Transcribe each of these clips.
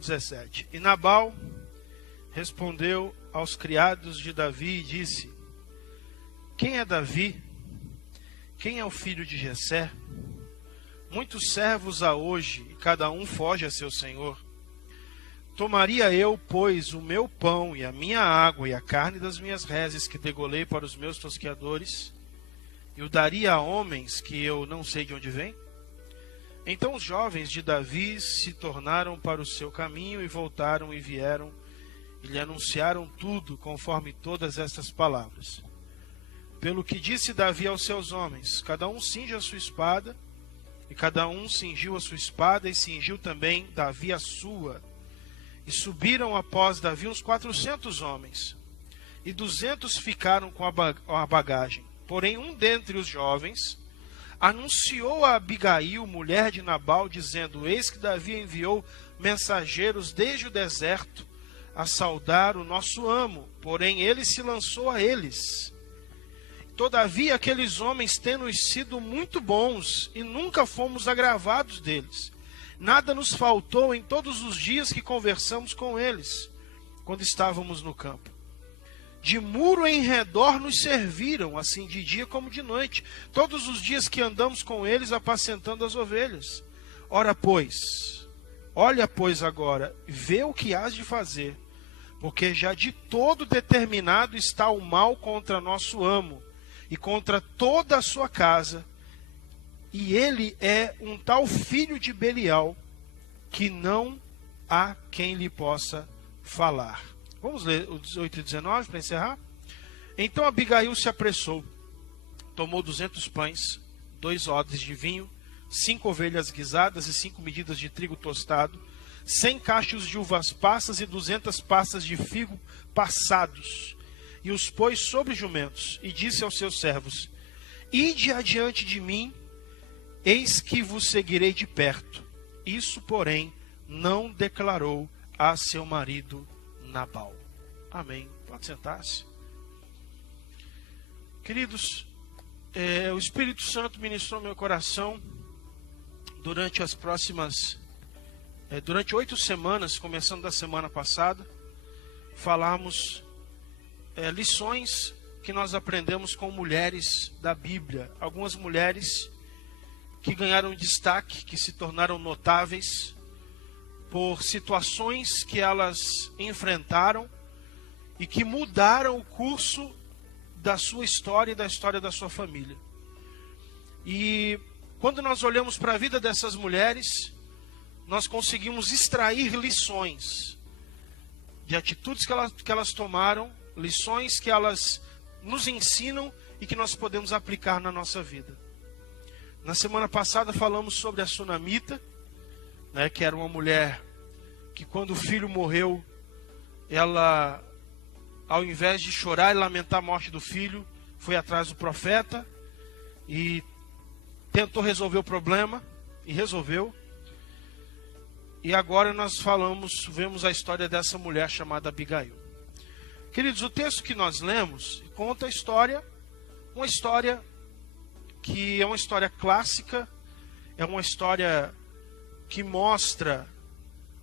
17. E Nabal respondeu aos criados de Davi e disse: quem é Davi? Quem é o filho de Jessé? Muitos servos há hoje, e cada um foge a seu senhor. Tomaria eu, pois, o meu pão e a minha água e a carne das minhas reses que degolei para os meus tosqueadores, e o daria a homens que eu não sei de onde vêm? Então os jovens de Davi se tornaram para o seu caminho e voltaram e vieram e lhe anunciaram tudo conforme todas estas palavras. Pelo que disse Davi aos seus homens: cada um cinge a sua espada, e cada um cingiu a sua espada, e cingiu também Davi a sua. E subiram após Davi uns 400 homens, e 200 ficaram com a bagagem. Porém, um dentre os jovens anunciou a Abigail, mulher de Nabal, dizendo: eis que Davi enviou mensageiros desde o deserto a saudar o nosso amo, porém ele se lançou a eles. Todavia aqueles homens tendo sido muito bons, e nunca fomos agravados deles. Nada nos faltou em todos os dias que conversamos com eles, quando estávamos no campo. De muro em redor nos serviram, assim de dia como de noite, todos os dias que andamos com eles apacentando as ovelhas. Olha, pois agora, vê o que hás de fazer, porque já de todo determinado está o mal contra nosso amo, e contra toda a sua casa, e ele é um tal filho de Belial, que não há quem lhe possa falar. Vamos ler o 18 e 19 para encerrar? Então Abigail se apressou, tomou 200 pães, 2 odres de vinho, 5 ovelhas guisadas e 5 medidas de trigo tostado, 100 cachos de uvas passas e 200 passas de figo passados, e os pôs sobre jumentos, e disse aos seus servos: ide adiante de mim, eis que vos seguirei de perto. Isso, porém, não declarou a seu marido Nabal. Amém. Pode sentar-se. Queridos, o Espírito Santo ministrou meu coração durante as próximas, durante 8 semanas, começando da semana passada, falarmos lições que nós aprendemos com mulheres da Bíblia. Algumas mulheres que ganharam destaque, que se tornaram notáveis por situações que elas enfrentaram e que mudaram o curso da sua história e da história da sua família. E quando nós olhamos para a vida dessas mulheres, nós conseguimos extrair lições de atitudes que elas tomaram, lições que elas nos ensinam e que nós podemos aplicar na nossa vida. Na semana passada falamos sobre a Sunamita, que era uma mulher que, quando o filho morreu, ela, ao invés de chorar e lamentar a morte do filho, foi atrás do profeta e tentou resolver o problema, e resolveu. E agora nós vemos a história dessa mulher chamada Abigail. Queridos, o texto que nós lemos conta uma história que é uma história clássica, é uma história que mostra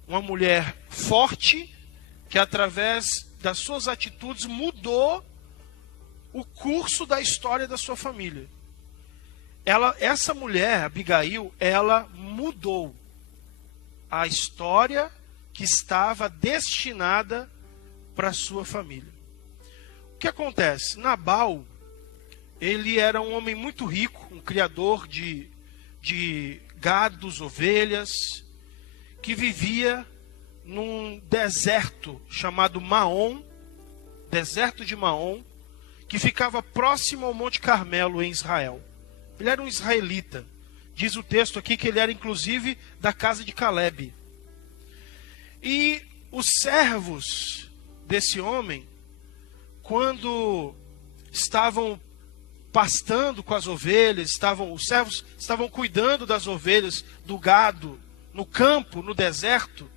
uma mulher forte, que através das suas atitudes mudou o curso da história da sua família. Essa mulher, Abigail, ela mudou a história que estava destinada para a sua família. O que acontece? Nabal, ele era um homem muito rico, um criador de gados, ovelhas, que vivia num deserto chamado Maom, deserto de Maom, que ficava próximo ao Monte Carmelo, em Israel. Ele era um israelita. Diz o texto aqui que ele era inclusive da casa de Caleb. E os servos desse homem, quando estavam pastando com as ovelhas, os servos estavam cuidando das ovelhas, do gado, no campo, no deserto,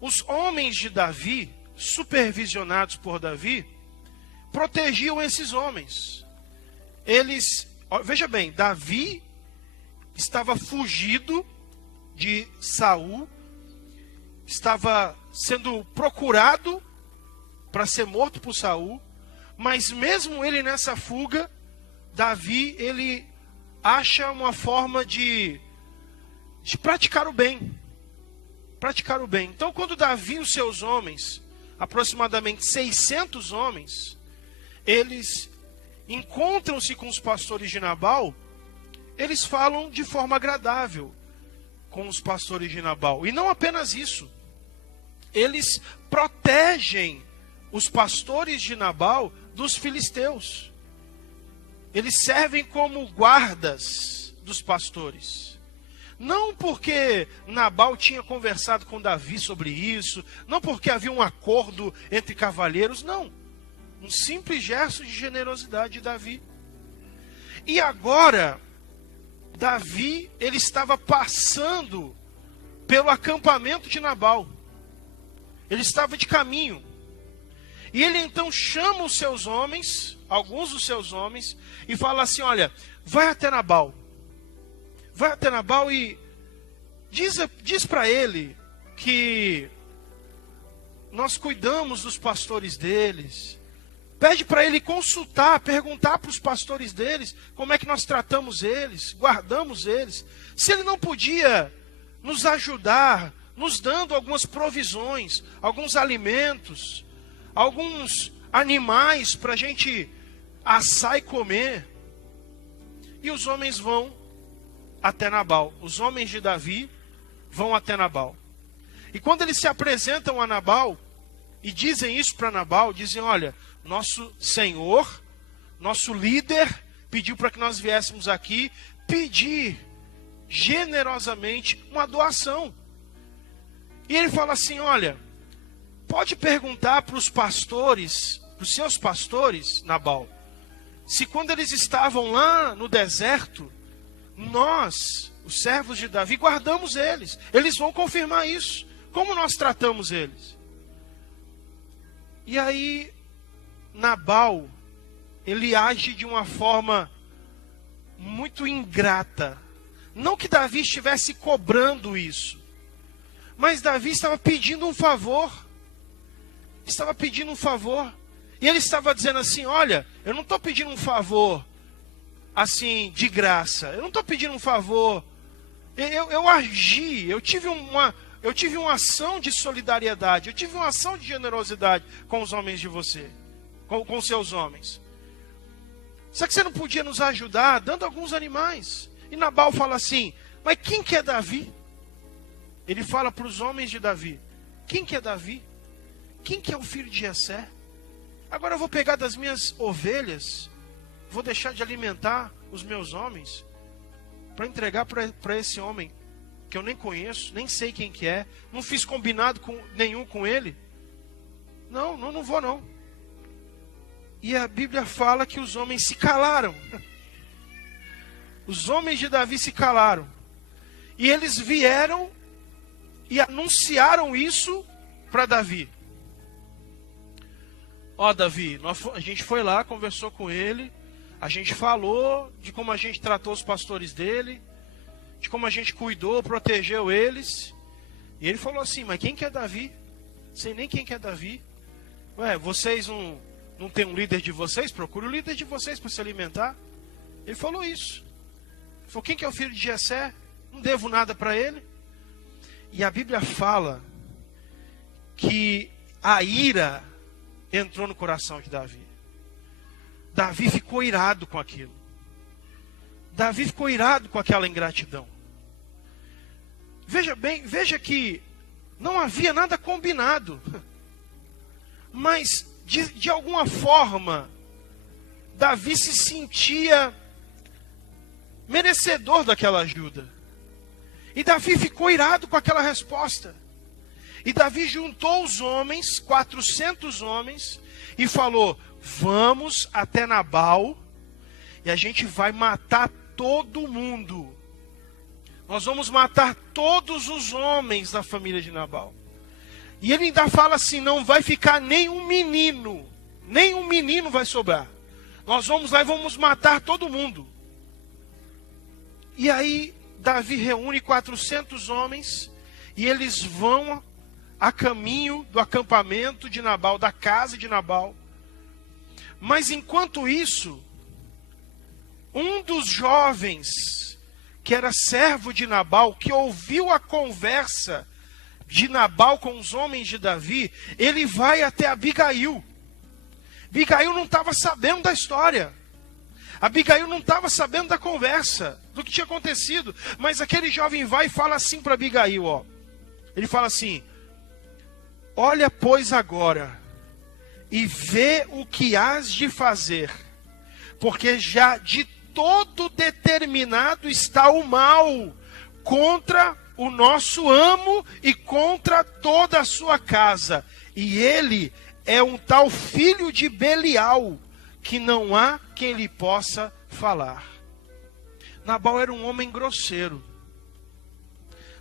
os homens de Davi, supervisionados por Davi, protegiam esses homens. Veja bem, Davi estava fugido de Saul, estava sendo procurado para ser morto por Saul, mas mesmo ele nessa fuga, Davi, ele acha uma forma de praticar o bem. Praticar o bem. Então, quando Davi e os seus homens, aproximadamente 600 homens, eles encontram-se com os pastores de Nabal, eles falam de forma agradável com os pastores de Nabal. E não apenas isso, eles protegem os pastores de Nabal dos filisteus. Eles servem como guardas dos pastores. Não porque Nabal tinha conversado com Davi sobre isso, não porque havia um acordo entre cavalheiros, não. Um simples gesto de generosidade de Davi. E agora, Davi, ele estava passando pelo acampamento de Nabal. Ele estava de caminho. E ele então chama os seus homens, alguns dos seus homens, e fala assim: olha, vai até Nabal. Vai até Nabal e diz para ele que nós cuidamos dos pastores deles. Pede para ele consultar, perguntar para os pastores deles como é que nós tratamos eles, guardamos eles. Se ele não podia nos ajudar, nos dando algumas provisões, alguns alimentos, alguns animais para a gente assar e comer. E os homens vão até Nabal. Os homens de Davi vão até Nabal. E quando eles se apresentam a Nabal e dizem isso para Nabal, dizem: olha, nosso senhor, nosso líder pediu para que nós viéssemos aqui pedir generosamente uma doação. E ele fala assim: olha, pode perguntar para os pastores, para os seus pastores, Nabal, se quando eles estavam lá no deserto, nós, os servos de Davi, guardamos eles. Eles vão confirmar isso. Como nós tratamos eles? E aí, Nabal, ele age de uma forma muito ingrata. Não que Davi estivesse cobrando isso, mas Davi estava pedindo um favor. Estava pedindo um favor. E ele estava dizendo assim: olha, eu não estou pedindo um favor assim, de graça. Eu não estou pedindo um favor. Eu agi, eu tive uma ação de solidariedade, eu tive uma ação de generosidade com os homens de você, com seus homens. Só que você não podia nos ajudar dando alguns animais? E Nabal fala assim: mas quem que é Davi? Ele fala para os homens de Davi: quem que é Davi? Quem que é o filho de Jessé? Agora eu vou pegar das minhas ovelhas, vou deixar de alimentar os meus homens para entregar para esse homem que eu nem conheço, nem sei quem que é, não fiz combinado nenhum com ele. Não vou não. E a Bíblia fala que os homens se calaram. Os homens de Davi se calaram. E eles vieram e anunciaram isso para Davi. Ó, Davi, a gente foi lá, conversou com ele, a gente falou de como a gente tratou os pastores dele, de como a gente cuidou, protegeu eles. E ele falou assim: mas quem que é Davi? Não sei nem quem que é Davi. Ué, vocês não tem um líder de vocês? Procure o líder de vocês para se alimentar. Ele falou isso. Ele falou: quem que é o filho de Jessé? Não devo nada para ele. E a Bíblia fala que a ira entrou no coração de Davi. Davi ficou irado com aquilo. Davi ficou irado com aquela ingratidão. Veja bem, veja que não havia nada combinado. Mas, de alguma forma, Davi se sentia merecedor daquela ajuda. E Davi ficou irado com aquela resposta. E Davi juntou os homens, 400 homens, e falou: vamos até Nabal, e a gente vai matar todo mundo. Nós vamos matar todos os homens da família de Nabal. E ele ainda fala assim: não vai ficar nenhum menino vai sobrar. Nós vamos lá e vamos matar todo mundo. E aí Davi reúne 400 homens, e eles vão a caminho do acampamento de Nabal, da casa de Nabal. Mas enquanto isso, um dos jovens, que era servo de Nabal, que ouviu a conversa de Nabal com os homens de Davi, ele vai até Abigail. Abigail não estava sabendo da história. Abigail não estava sabendo da conversa, do que tinha acontecido. Mas aquele jovem vai e fala assim para Abigail, ó. Ele fala assim: olha, pois, agora, e vê o que hás de fazer, porque já de todo determinado está o mal contra o nosso amo e contra toda a sua casa. E ele é um tal filho de Belial, que não há quem lhe possa falar. Nabal era um homem grosseiro.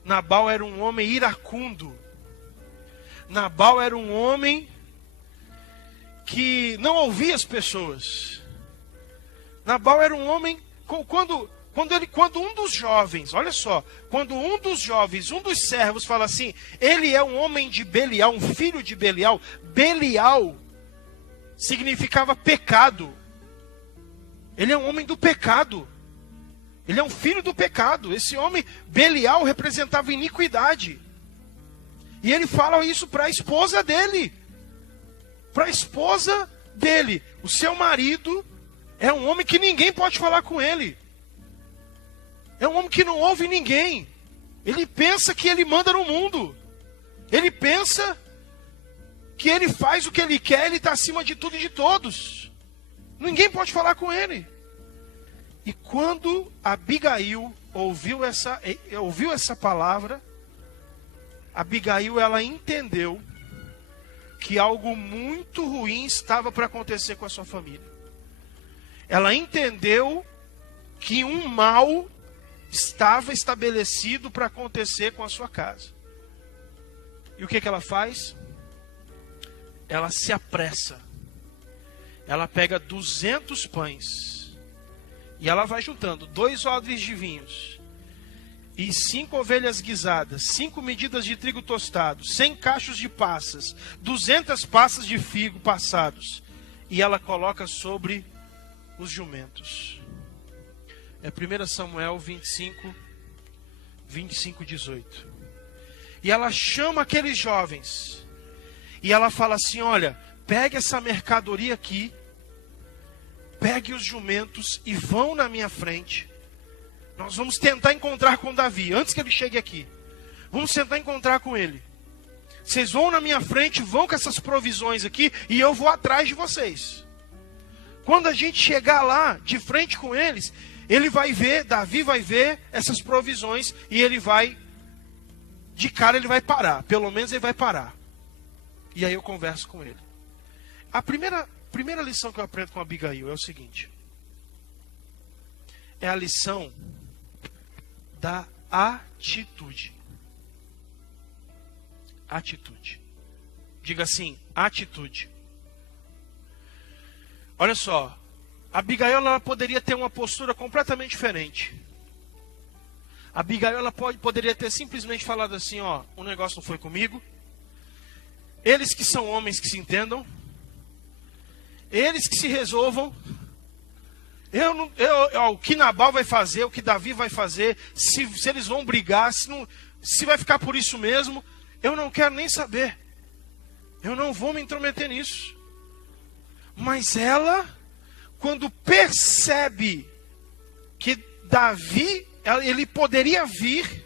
Nabal era um homem iracundo. Nabal era um homem que não ouvia as pessoas. Nabal era um homem, quando um dos jovens, olha só, quando um dos jovens, um dos servos fala assim, ele é um homem de Belial, um filho de Belial. Belial significava pecado. Ele é um homem do pecado. Ele é um filho do pecado. Esse homem, Belial, representava iniquidade. E ele fala isso para a esposa dele. Para a esposa dele. O seu marido é um homem que ninguém pode falar com ele. É um homem que não ouve ninguém. Ele pensa que ele manda no mundo. Ele pensa que ele faz o que ele quer, ele está acima de tudo e de todos. Ninguém pode falar com ele. E quando Abigail ouviu essa palavra, Abigail, ela entendeu que algo muito ruim estava para acontecer com a sua família. Ela entendeu que um mal estava estabelecido para acontecer com a sua casa. E o que ela faz? Ela se apressa. Ela pega 200 pães. E ela vai juntando 2 odres de vinhos. E 5 ovelhas guisadas. 5 medidas de trigo tostado. 100 cachos de passas. 200 passas de figo passados. E ela coloca sobre os jumentos. É 1 Samuel 25, 18. E ela chama aqueles jovens. E ela fala assim, olha, pegue essa mercadoria aqui. Pegue os jumentos e vão na minha frente. Nós vamos tentar encontrar com Davi, antes que ele chegue aqui. Vamos tentar encontrar com ele. Vocês vão na minha frente, vão com essas provisões aqui, e eu vou atrás de vocês. Quando a gente chegar lá, de frente com eles, ele vai ver, Davi vai ver essas provisões, e ele vai, de cara ele vai parar. Pelo menos ele vai parar. E aí eu converso com ele. A primeira lição que eu aprendo com Abigail é o seguinte. É a lição da atitude. Atitude. Diga assim, atitude. Olha só, Abigail ela poderia ter uma postura completamente diferente. Abigail ela poderia ter simplesmente falado assim, ó, o negócio não foi comigo. Eles que são homens que se entendam. Eles que se resolvam. O que Nabal vai fazer, o que Davi vai fazer, se eles vão brigar, se vai ficar por isso mesmo, eu não quero nem saber. Eu não vou me intrometer nisso. Mas ela, quando percebe que Davi, ele poderia vir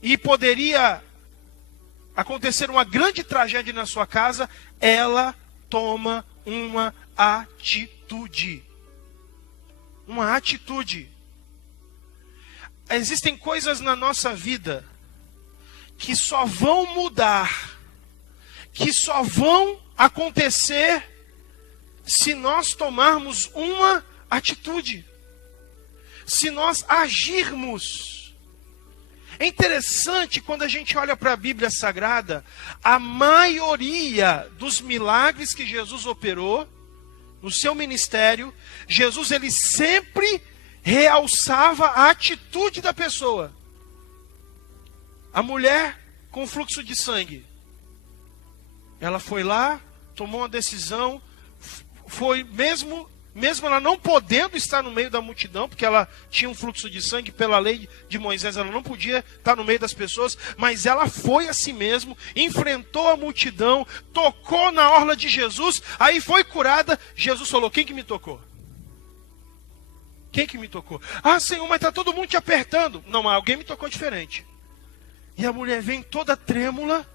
e poderia acontecer uma grande tragédia na sua casa, ela toma uma atitude. Uma atitude. Existem coisas na nossa vida que só vão mudar, que só vão acontecer se nós tomarmos uma atitude. Se nós agirmos. É interessante quando a gente olha para a Bíblia Sagrada, a maioria dos milagres que Jesus operou no seu ministério, Jesus ele sempre realçava a atitude da pessoa. A mulher com fluxo de sangue, Ela foi lá, tomou uma decisão, foi mesmo ela não podendo estar no meio da multidão, porque ela tinha um fluxo de sangue, pela lei de Moisés, ela não podia estar no meio das pessoas, mas ela foi a si mesmo, enfrentou a multidão, tocou na orla de Jesus, aí foi curada. Jesus falou: quem que me tocou? Quem que me tocou? Ah, Senhor, mas está todo mundo te apertando. Não, mas alguém me tocou diferente. E a mulher vem toda trêmula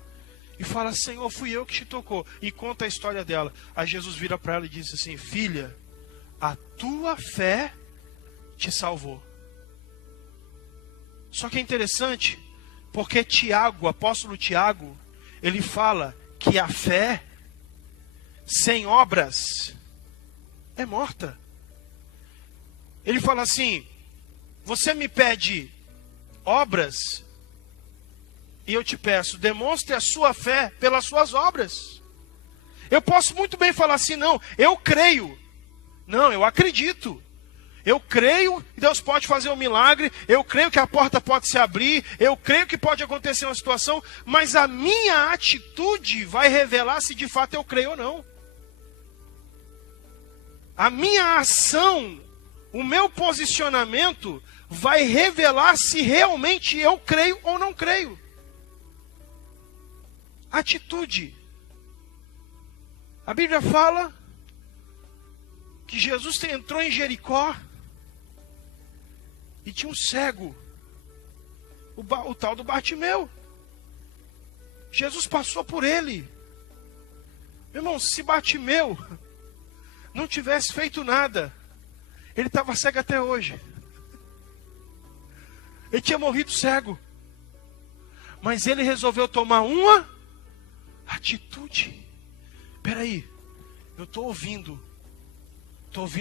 e fala: Senhor, fui eu que te tocou. E conta a história dela. Aí Jesus vira para ela e diz assim: filha, a tua fé te salvou. Só que é interessante, porque Tiago, o apóstolo Tiago, ele fala que a fé sem obras é morta. Ele fala assim: você me pede obras, e eu te peço, demonstre a sua fé pelas suas obras. Eu posso muito bem falar assim: não, eu creio. Não, eu acredito. Eu creio que Deus pode fazer um milagre. Eu creio que a porta pode se abrir. Eu creio que pode acontecer uma situação. Mas a minha atitude vai revelar se de fato eu creio ou não. A minha ação, o meu posicionamento vai revelar se realmente eu creio ou não creio. Atitude. A Bíblia fala que Jesus entrou em Jericó e tinha um cego, o tal do Bartimeu. Jesus passou por ele. Meu irmão, se Bartimeu não tivesse feito nada, ele estava cego até hoje. Ele tinha morrido cego. Mas ele resolveu tomar uma atitude. Peraí, eu estou ouvindo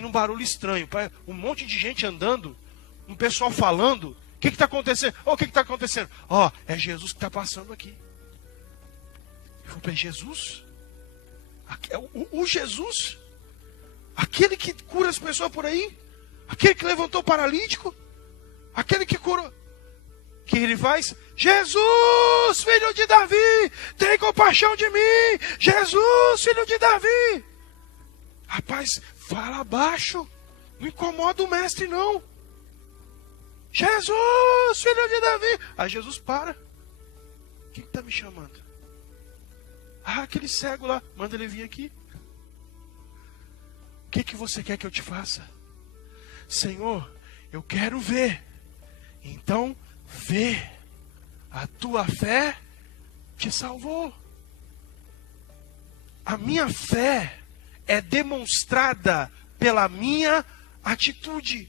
um barulho estranho, um monte de gente andando, um pessoal falando. O que está acontecendo? O que está acontecendo? É Jesus que está passando aqui. Eu falei: Jesus? O Jesus? Aquele que cura as pessoas por aí? Aquele que levantou o paralítico? Aquele que curou? O que ele faz? Jesus, filho de Davi, tem compaixão de mim. Jesus, filho de Davi. Rapaz, fala baixo. Não incomoda o mestre, não. Jesus, filho de Davi. Aí Jesus para. Quem está me chamando? Aquele cego lá. Manda ele vir aqui. O que você quer que eu te faça? Senhor, eu quero ver. Então, vê. A tua fé te salvou. A minha fé é demonstrada pela minha atitude.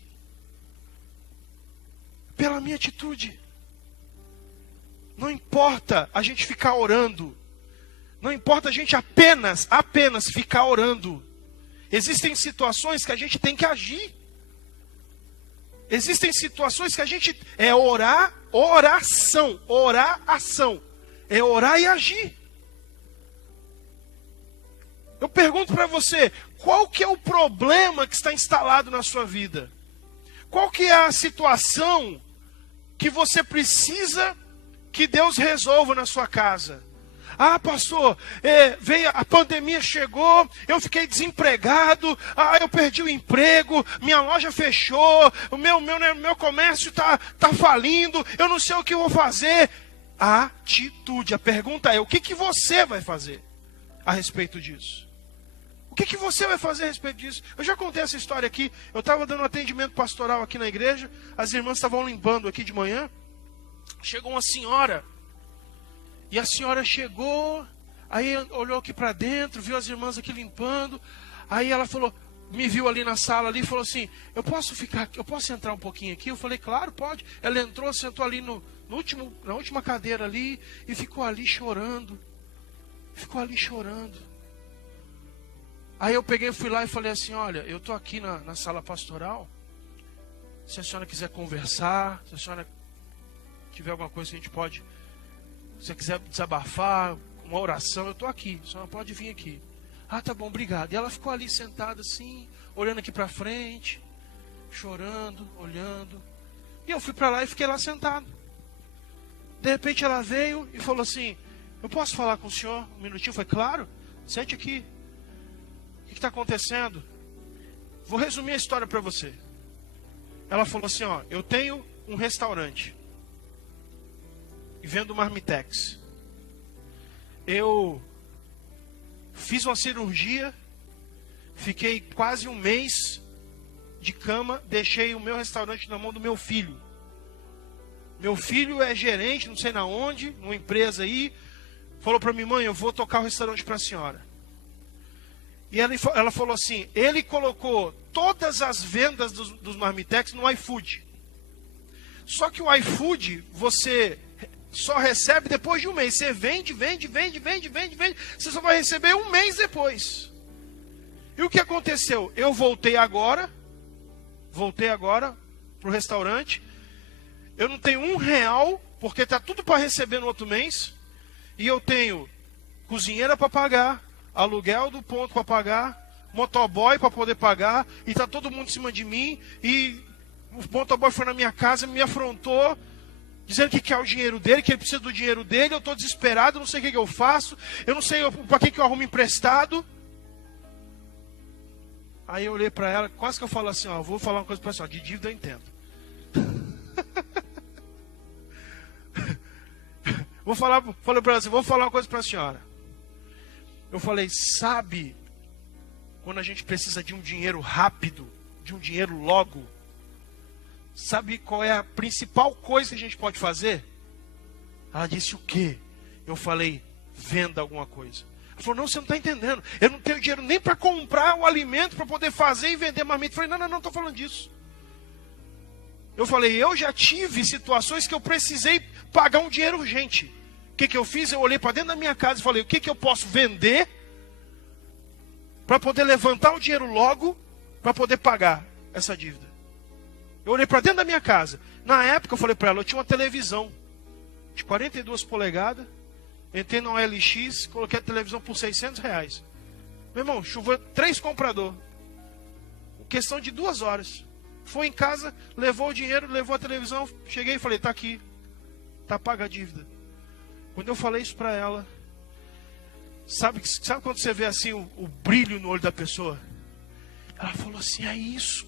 Pela minha atitude. Não importa a gente ficar orando. Não importa a gente apenas ficar orando. Existem situações que a gente tem que agir. Existem situações que a gente oração. É orar e agir. Eu pergunto para você, qual que é o problema que está instalado na sua vida? Qual que é a situação que você precisa que Deus resolva na sua casa? Ah, pastor, veio a pandemia, chegou, eu fiquei desempregado, eu perdi o emprego, minha loja fechou, o meu comércio está falindo, eu não sei o que eu vou fazer. Atitude. A pergunta é: o que você vai fazer a respeito disso? O que você vai fazer a respeito disso? Eu já contei essa história aqui. Eu estava dando um atendimento pastoral aqui na igreja, as irmãs estavam limpando aqui de manhã, chegou uma senhora. E a senhora chegou, aí olhou aqui para dentro, viu as irmãs aqui limpando. Aí ela falou, me viu ali na sala ali, falou assim: eu posso entrar um pouquinho aqui? Eu falei: claro, pode. Ela entrou, sentou ali na última cadeira ali e ficou ali chorando. Aí eu fui lá e falei assim: olha, eu estou aqui na sala pastoral. Se a senhora quiser conversar, se a senhora tiver alguma coisa que a gente pode... Se você quiser desabafar, uma oração, eu estou aqui. A senhora pode vir aqui. Tá bom, obrigado. E ela ficou ali sentada assim, olhando aqui para frente, chorando, olhando. E eu fui para lá e fiquei lá sentado. De repente ela veio e falou assim: eu posso falar com o senhor um minutinho? Eu falei, claro, sente aqui. O que está acontecendo? Vou resumir a história para você. Ela falou assim, ó, eu tenho um restaurante e vendo marmitex. Eu fiz uma cirurgia, fiquei quase um mês de cama, deixei o meu restaurante na mão do meu filho. Meu filho é gerente, não sei na onde, numa empresa aí. Falou para mim, mãe, eu vou tocar o restaurante para a senhora. E ela falou assim, ele colocou todas as vendas dos marmitex no iFood. Só que o iFood, você só recebe depois de um mês. Você vende. Você só vai receber um mês depois. E o que aconteceu? Eu voltei agora para o restaurante. Eu não tenho R$1, porque está tudo para receber no outro mês. E eu tenho cozinheira para pagar, aluguel do ponto para pagar, motoboy para poder pagar. E está todo mundo em cima de mim. E o motoboy foi na minha casa, me afrontou, dizendo que quer o dinheiro dele, que ele precisa do dinheiro dele. Eu estou desesperado, não sei o que eu faço. Eu não sei para que eu arrumo emprestado. Aí eu olhei para ela, quase que eu falo assim, ó, vou falar uma coisa para a senhora, de dívida eu entendo. Falei para ela assim, vou falar uma coisa para a senhora. Eu falei, sabe, quando a gente precisa de um dinheiro rápido, de um dinheiro logo, sabe qual é a principal coisa que a gente pode fazer? Ela disse, o quê? Eu falei, venda alguma coisa. Ela falou, não, você não está entendendo. Eu não tenho dinheiro nem para comprar o alimento para poder fazer e vender marmita. Eu falei, não estou falando disso. Eu falei, eu já tive situações que eu precisei pagar um dinheiro urgente. O que eu fiz? Eu olhei para dentro da minha casa e falei, o que eu posso vender para poder levantar o dinheiro logo para poder pagar essa dívida. Eu olhei para dentro da minha casa. Na época eu falei para ela, eu tinha uma televisão de 42 polegadas. Entrei na OLX, coloquei a televisão por R$600. Meu irmão, choveu 3 compradores. Questão de 2 horas. Foi em casa, levou o dinheiro, levou a televisão. Cheguei e falei, tá aqui. Tá paga a dívida. Quando eu falei isso para ela, sabe quando você vê assim o brilho no olho da pessoa? Ela falou assim, é isso.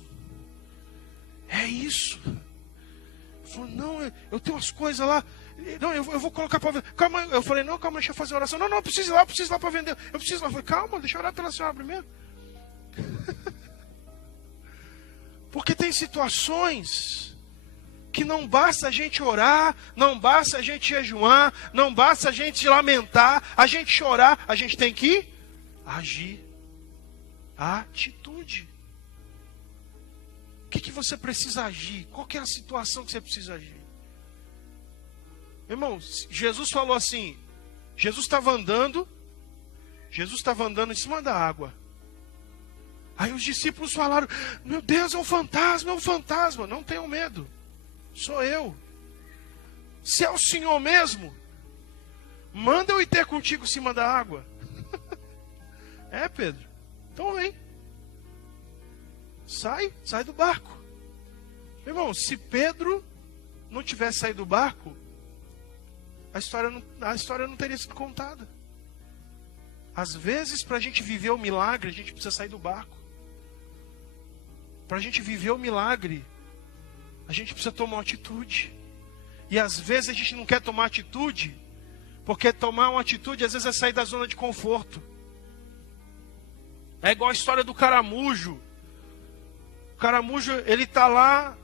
É isso. Falou, não, eu tenho umas coisas lá. Não, eu vou colocar para vender. Calma, eu falei, não, calma, deixa eu fazer oração. Não, eu preciso ir lá para vender. Eu preciso ir lá. Eu falei, calma, deixa eu orar pela senhora primeiro. Porque tem situações que não basta a gente orar, não basta a gente jejuar, não basta a gente lamentar, a gente chorar, a gente tem que agir. A atitude. O que você precisa agir? Qual que é a situação que você precisa agir? Irmão, Jesus falou assim, Jesus estava andando em cima da água. Aí os discípulos falaram, meu Deus, é um fantasma, é um fantasma. Não tenham medo, sou eu. Se é o Senhor mesmo, manda eu ir ter contigo em cima da água. É, Pedro, então vem. Sai do barco. Irmão, se Pedro não tivesse saído do barco, a história não teria sido contada. Às vezes, para a gente viver o milagre, a gente precisa sair do barco. Para a gente viver o milagre, a gente precisa tomar uma atitude. E às vezes a gente não quer tomar atitude, porque tomar uma atitude às vezes é sair da zona de conforto. É igual a história do caramujo. O caramujo, ele está lá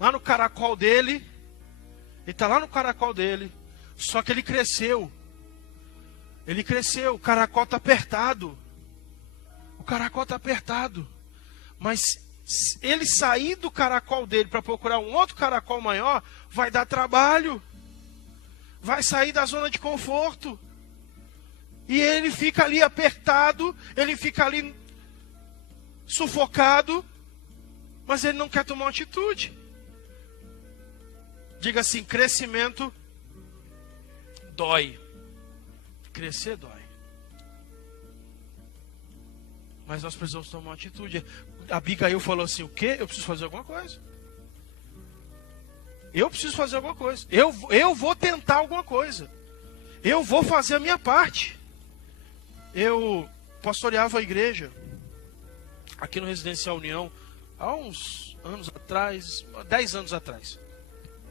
no caracol dele. Ele está lá no caracol dele. Só que ele cresceu. O caracol está apertado. Mas ele sair do caracol dele para procurar um outro caracol maior, vai dar trabalho. Vai sair da zona de conforto. E ele fica ali apertado, ele fica ali sufocado, mas ele não quer tomar uma atitude. Diga assim, crescimento dói. Crescer dói. Mas nós precisamos tomar uma atitude. A Abigail falou assim, o quê? Eu preciso fazer alguma coisa. Eu vou tentar alguma coisa. Eu vou fazer a minha parte. Eu pastoreava a igreja aqui no Residencial União há uns anos atrás, 10 anos atrás.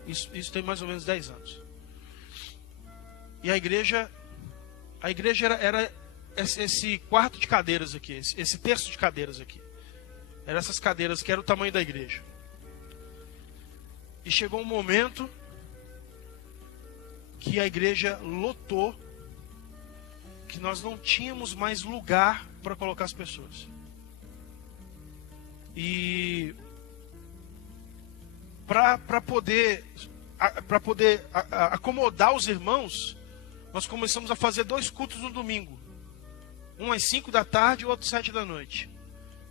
Isso tem mais ou menos 10 anos. E a igreja era esse quarto de cadeiras aqui, esse terço de cadeiras aqui. Eram essas cadeiras que era o tamanho da igreja. E chegou um momento que a igreja lotou, que nós não tínhamos mais lugar para colocar as pessoas. E para poder acomodar os irmãos, nós começamos a fazer 2 cultos no domingo. Um às 5 da tarde e o outro às 7 da noite.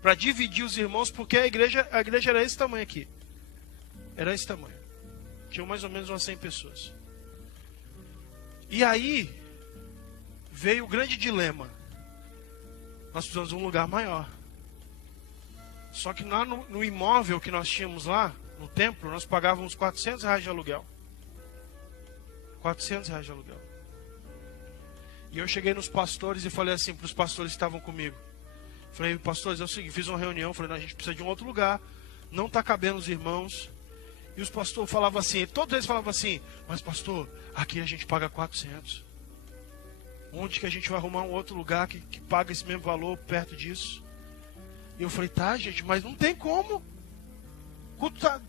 Para dividir os irmãos, porque a igreja era esse tamanho aqui. Era esse tamanho. Tinha mais ou menos umas 100 pessoas. E aí veio o grande dilema. Nós precisamos de um lugar maior. Só que lá no imóvel que nós tínhamos lá, no templo, nós pagávamos R$400 de aluguel. R$400 de aluguel. E eu cheguei nos pastores e falei assim para os pastores que estavam comigo. Falei, pastores, é o seguinte, fiz uma reunião, falei, a gente precisa de um outro lugar, não está cabendo os irmãos. E os pastores falavam assim, todos eles falavam assim, mas pastor, aqui a gente paga 400. Onde que a gente vai arrumar um outro lugar que paga esse mesmo valor perto disso? E eu falei, tá gente, mas não tem como.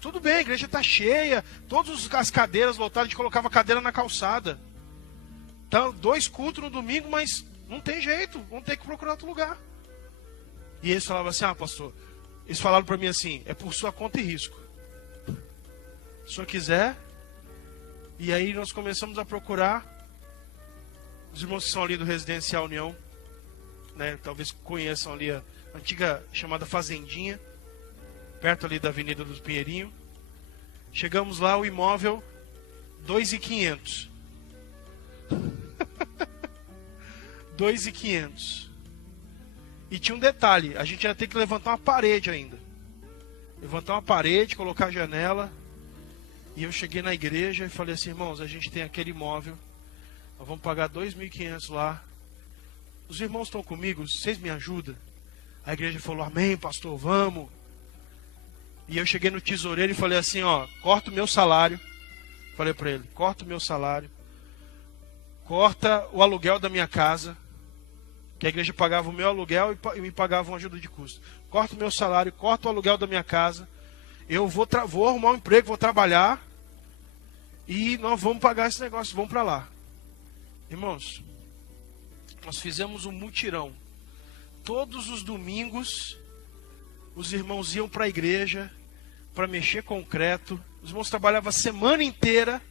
Tudo bem, a igreja está cheia, todas as cadeiras lotadas, a gente colocava a cadeira na calçada. Então, 2 cultos no domingo, mas não tem jeito, vamos ter que procurar outro lugar. E eles falavam assim, pastor, eles falaram para mim assim, é por sua conta e risco. Se o senhor quiser. E aí nós começamos a procurar. Os irmãos que são ali do Residencial União, né, talvez conheçam ali a antiga chamada Fazendinha, perto ali da Avenida dos Pinheirinho. Chegamos lá, o imóvel 2.500. 2.500. E tinha um detalhe, a gente ia ter que levantar uma parede ainda. Levantar uma parede, colocar a janela. E eu cheguei na igreja e falei assim, irmãos, a gente tem aquele imóvel, nós vamos pagar 2.500 lá. Os irmãos estão comigo, vocês me ajudam? A igreja falou, amém, pastor, vamos. E eu cheguei no tesoureiro e falei assim, corta o meu salário. Falei para ele, corta o meu salário. Corta o aluguel da minha casa, que a igreja pagava o meu aluguel e me pagava uma ajuda de custo. Corta o meu salário, corta o aluguel da minha casa. Eu vou arrumar um emprego, vou trabalhar e nós vamos pagar esse negócio, vamos para lá. Irmãos, nós fizemos um mutirão. Todos os domingos, os irmãos iam para a igreja para mexer concreto. Os irmãos trabalhavam a semana inteira,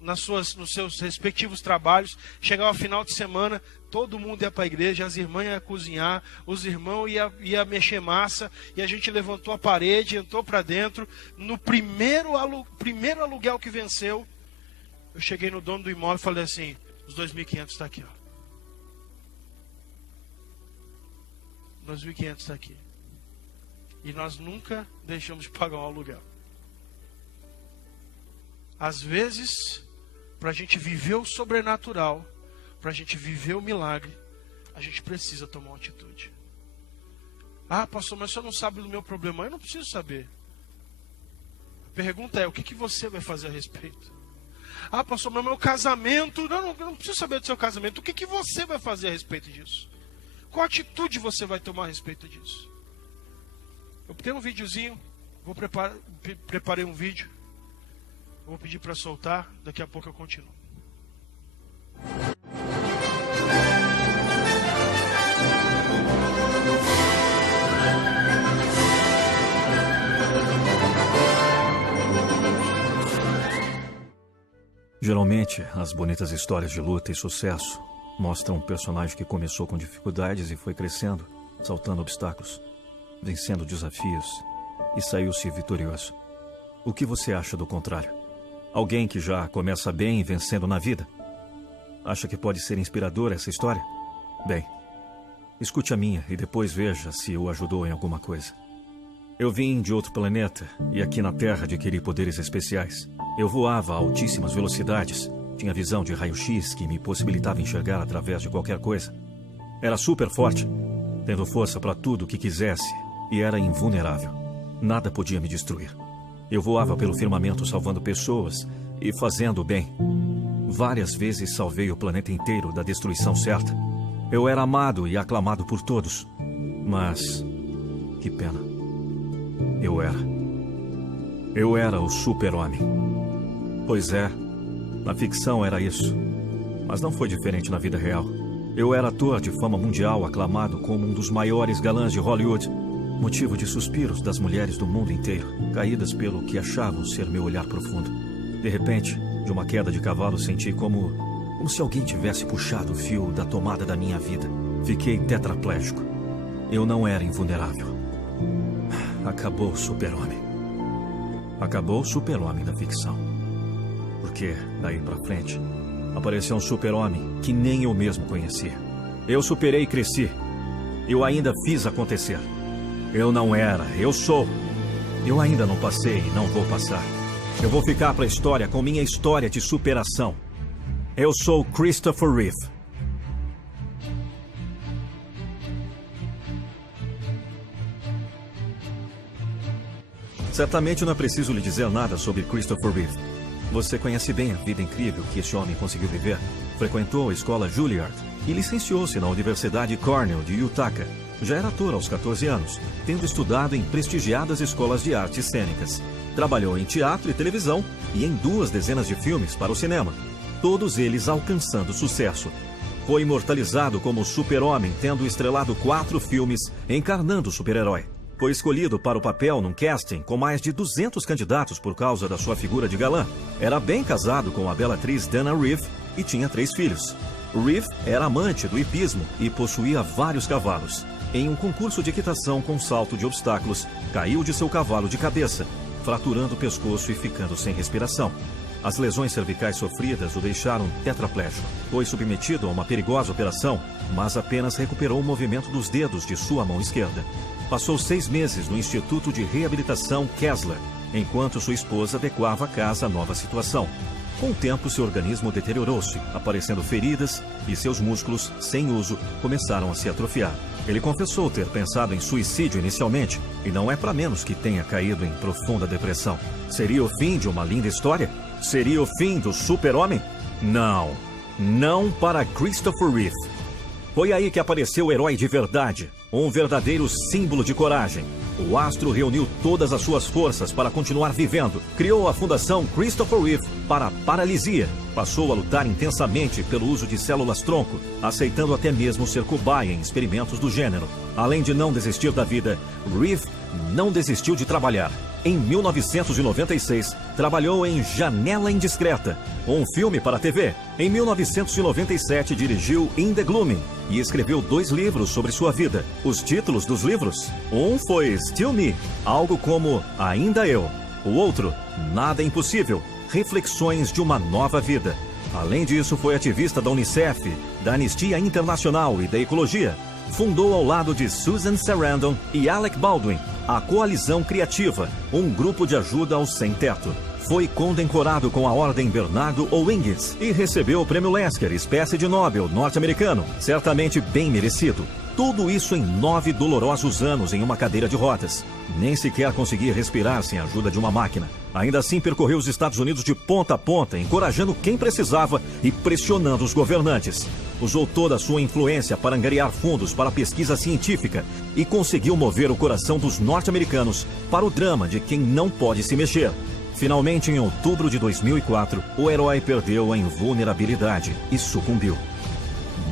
nos seus respectivos trabalhos. Chegava final de semana, todo mundo ia para a igreja, as irmãs iam cozinhar, os irmãos iam mexer massa, e a gente levantou a parede, entrou para dentro. No primeiro aluguel que venceu, eu cheguei no dono do imóvel e falei assim, os 2.500 está aqui, 2.500 está aqui. E nós nunca deixamos de pagar um aluguel. Às vezes, para a gente viver o sobrenatural, para a gente viver o milagre, a gente precisa tomar uma atitude. Pastor, mas o senhor não sabe do meu problema. Eu não preciso saber. A pergunta é, o que você vai fazer a respeito? Pastor, mas meu casamento... Eu não preciso saber do seu casamento. O que você vai fazer a respeito disso? Qual atitude você vai tomar a respeito disso? Eu tenho um videozinho, preparei um vídeo. Vou pedir para soltar, daqui a pouco eu continuo. Geralmente, as bonitas histórias de luta e sucesso mostram um personagem que começou com dificuldades e foi crescendo, saltando obstáculos, vencendo desafios e saiu-se vitorioso. O que você acha do contrário? Alguém que já começa bem vencendo na vida? Acha que pode ser inspiradora essa história? Bem, escute a minha e depois veja se o ajudou em alguma coisa. Eu vim de outro planeta e aqui na Terra adquiri poderes especiais. Eu voava a altíssimas velocidades, tinha visão de raio-x que me possibilitava enxergar através de qualquer coisa. Era super forte, tendo força para tudo o que quisesse, e era invulnerável. Nada podia me destruir. Eu voava pelo firmamento salvando pessoas e fazendo o bem. Várias vezes salvei o planeta inteiro da destruição certa. Eu era amado e aclamado por todos. Mas, que pena. Eu era o super-homem. Pois é, na ficção era isso. Mas não foi diferente na vida real. Eu era ator de fama mundial, aclamado como um dos maiores galãs de Hollywood. Motivo de suspiros das mulheres do mundo inteiro, caídas pelo que achavam ser meu olhar profundo. De repente, de uma queda de cavalo, senti como se alguém tivesse puxado o fio da tomada da minha vida. Fiquei tetraplégico. Eu não era invulnerável. Acabou o super-homem. Acabou o super-homem da ficção. Porque, daí pra frente, apareceu um super-homem que nem eu mesmo conhecia. Eu superei e cresci. Eu ainda fiz acontecer. Eu não era, eu sou. Eu ainda não passei e não vou passar. Eu vou ficar pra história com minha história de superação. Eu sou Christopher Reeve. Certamente não é preciso lhe dizer nada sobre Christopher Reeve. Você conhece bem a vida incrível que esse homem conseguiu viver. Frequentou a escola Juilliard e licenciou-se na Universidade Cornell de Utah. Já era ator aos 14 anos, tendo estudado em prestigiadas escolas de artes cênicas. Trabalhou em teatro e televisão e em 2 dezenas de filmes para o cinema, todos eles alcançando sucesso. Foi imortalizado como super-homem, tendo estrelado 4 filmes encarnando o super-herói. Foi escolhido para o papel num casting com mais de 200 candidatos por causa da sua figura de galã. Era bem casado com a bela atriz Dana Reeve e tinha 3 filhos. Reeve era amante do hipismo e possuía vários cavalos. Em um concurso de equitação com salto de obstáculos, caiu de seu cavalo de cabeça, fraturando o pescoço e ficando sem respiração. As lesões cervicais sofridas o deixaram tetraplégico. Foi submetido a uma perigosa operação, mas apenas recuperou o movimento dos dedos de sua mão esquerda. Passou 6 meses no Instituto de Reabilitação Kessler, enquanto sua esposa adequava a casa à nova situação. Com o tempo, seu organismo deteriorou-se, aparecendo feridas e seus músculos, sem uso, começaram a se atrofiar. Ele confessou ter pensado em suicídio inicialmente, e não é para menos que tenha caído em profunda depressão. Seria o fim de uma linda história? Seria o fim do super-homem? Não. Não para Christopher Reeve. Foi aí que apareceu o herói de verdade, um verdadeiro símbolo de coragem. O astro reuniu todas as suas forças para continuar vivendo. Criou a Fundação Christopher Reeve para a paralisia. Passou a lutar intensamente pelo uso de células-tronco, aceitando até mesmo ser cobaia em experimentos do gênero. Além de não desistir da vida, Reeve não desistiu de trabalhar. Em 1996, trabalhou em Janela Indiscreta, um filme para a TV. Em 1997, dirigiu In the Gloaming e escreveu 2 livros sobre sua vida. Os títulos dos livros? Um foi Still Me, algo como Ainda Eu. O outro, Nada é Impossível, Reflexões de uma Nova Vida. Além disso, foi ativista da Unicef, da Anistia Internacional e da Ecologia. Fundou ao lado de Susan Sarandon e Alec Baldwin a Coalizão Criativa, um grupo de ajuda aos sem-teto. Foi condecorado com a Ordem Bernardo O'Higgins e recebeu o Prêmio Lasker, espécie de Nobel norte-americano, certamente bem merecido. Tudo isso em 9 dolorosos anos em uma cadeira de rodas. Nem sequer conseguia respirar sem a ajuda de uma máquina. Ainda assim, percorreu os Estados Unidos de ponta a ponta, encorajando quem precisava e pressionando os governantes. Usou toda a sua influência para angariar fundos para a pesquisa científica e conseguiu mover o coração dos norte-americanos para o drama de quem não pode se mexer. Finalmente, em outubro de 2004, o herói perdeu a invulnerabilidade e sucumbiu.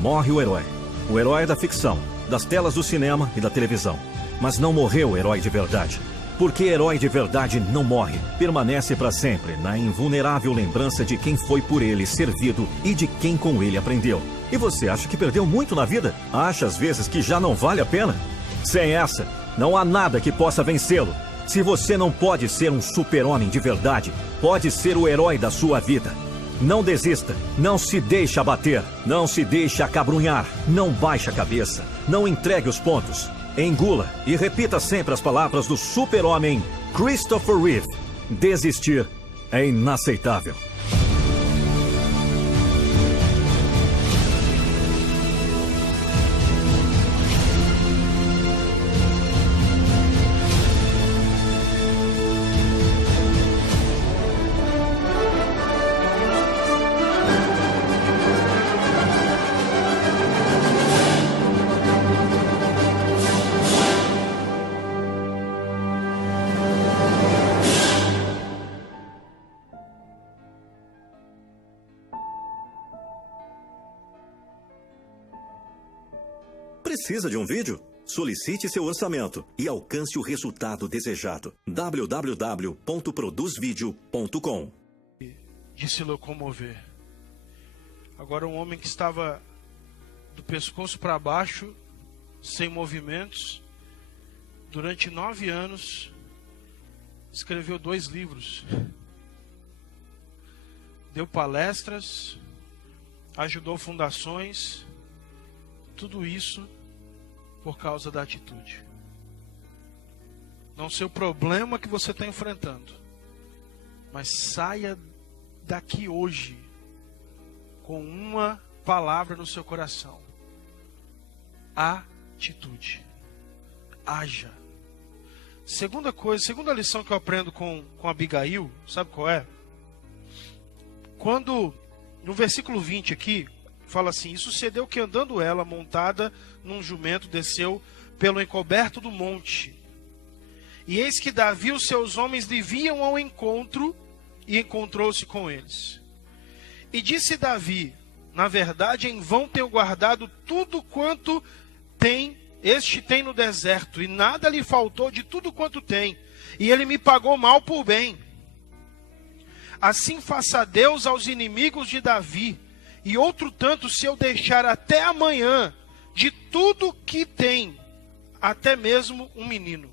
Morre o herói da ficção, das telas do cinema e da televisão. Mas não morreu o herói de verdade. Porque herói de verdade não morre, permanece para sempre na invulnerável lembrança de quem foi por ele servido e de quem com ele aprendeu. E você acha que perdeu muito na vida? Acha às vezes que já não vale a pena? Sem essa, não há nada que possa vencê-lo. Se você não pode ser um super-homem de verdade, pode ser o herói da sua vida. Não desista, não se deixe abater, não se deixe acabrunhar, não baixe a cabeça, não entregue os pontos. Engula e repita sempre as palavras do super-homem Christopher Reeve. Desistir é inaceitável. Precisa de um vídeo? Solicite seu orçamento e alcance o resultado desejado. www.produzvideo.com. De se locomover. Agora um homem que estava do pescoço para baixo, sem movimentos, durante 9 anos, escreveu 2 livros. Deu palestras, ajudou fundações, tudo isso por causa da atitude. Não sei o problema que você está enfrentando, mas saia daqui hoje com uma palavra no seu coração: atitude. Haja. Segunda lição que eu aprendo com Abigail, sabe qual é? Quando no versículo 20 aqui fala assim: e sucedeu que andando ela montada num jumento desceu pelo encoberto do monte, e eis que Davi e os seus homens lhe vinham ao encontro, e encontrou-se com eles. E disse Davi: na verdade em vão tenho guardado tudo quanto este tem no deserto, e nada lhe faltou de tudo quanto tem, e ele me pagou mal por bem. Assim faça Deus aos inimigos de Davi, e outro tanto se eu deixar até amanhã de tudo que tem, até mesmo um menino.